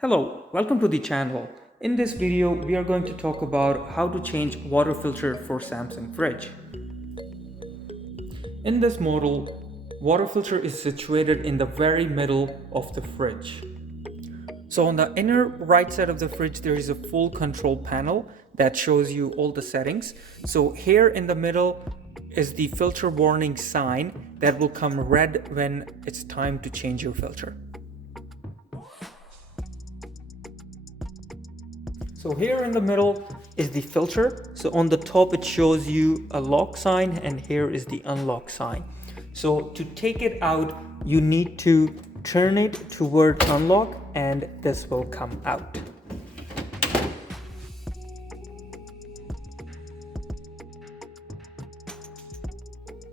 Hello, welcome to the channel. In this video, we are going to talk about how to change water filter for Samsung fridge. In this model, water filter is situated in the very middle of the fridge. So on the inner right side of the fridge, there is a full control panel that shows you all the settings. So here in the middle is the filter warning sign that will come red when it's time to change your filter. So here in the middle is the filter. So on the top it shows you a lock sign and here is the unlock sign. So to take it out, you need to turn it toward unlock and this will come out.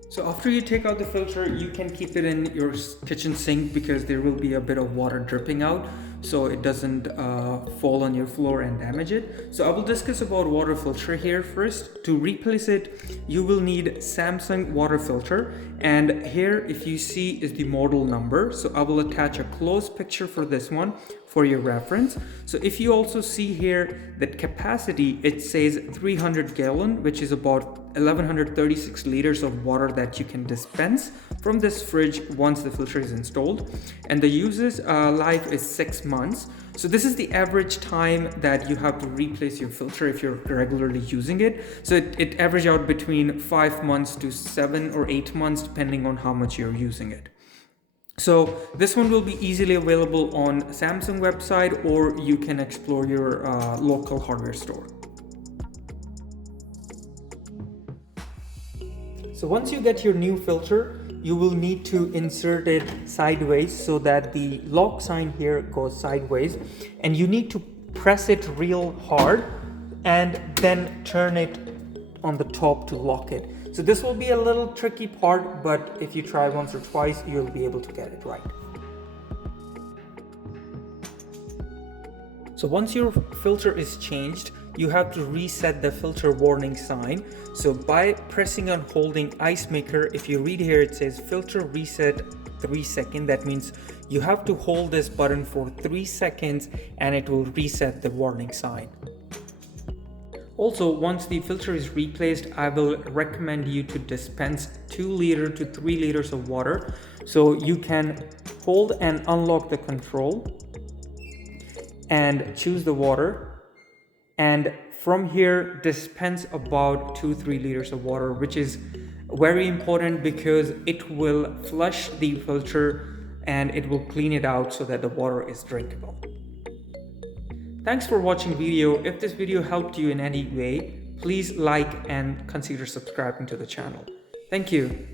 So after you take out the filter, you can keep it in your kitchen sink because there will be a bit of water dripping out, so it doesn't fall on your floor and damage it. So I will discuss about water filter here first. To replace it, you will need Samsung water filter, and here if you see is the model number. So I will attach a close picture for this one for your reference. So if you also see here that capacity, it says 300 gallon, which is about 1136 liters of water that you can dispense from this fridge once the filter is installed, and the usage life is 6 months. So this is the average time that you have to replace your filter if you're regularly using it. So it averages out between 5 months to 7 or 8 months depending on how much you're using it. So this one will be easily available on Samsung website, or you can explore your local hardware store. So once you get your new filter, you will need to insert it sideways so that the lock sign here goes sideways, and you need to press it real hard and then turn it on the top to lock it. So this will be a little tricky part, but if you try once or twice, you'll be able to get it right. So once your filter is changed, you have to reset the filter warning sign. So by pressing and holding ice maker, if you read here, it says filter reset 3 seconds. That means you have to hold this button for 3 seconds and it will reset the warning sign. Also, once the filter is replaced, I will recommend you to dispense 2 liter to 3 liters of water. So you can hold and unlock the control and choose the water, and from here dispense about 2-3 liters of water, which is very important because it will flush the filter and it will clean it out so that the water is drinkable. Thanks for watching the video. If this video helped you in any way, please like and consider subscribing to the channel. Thank you.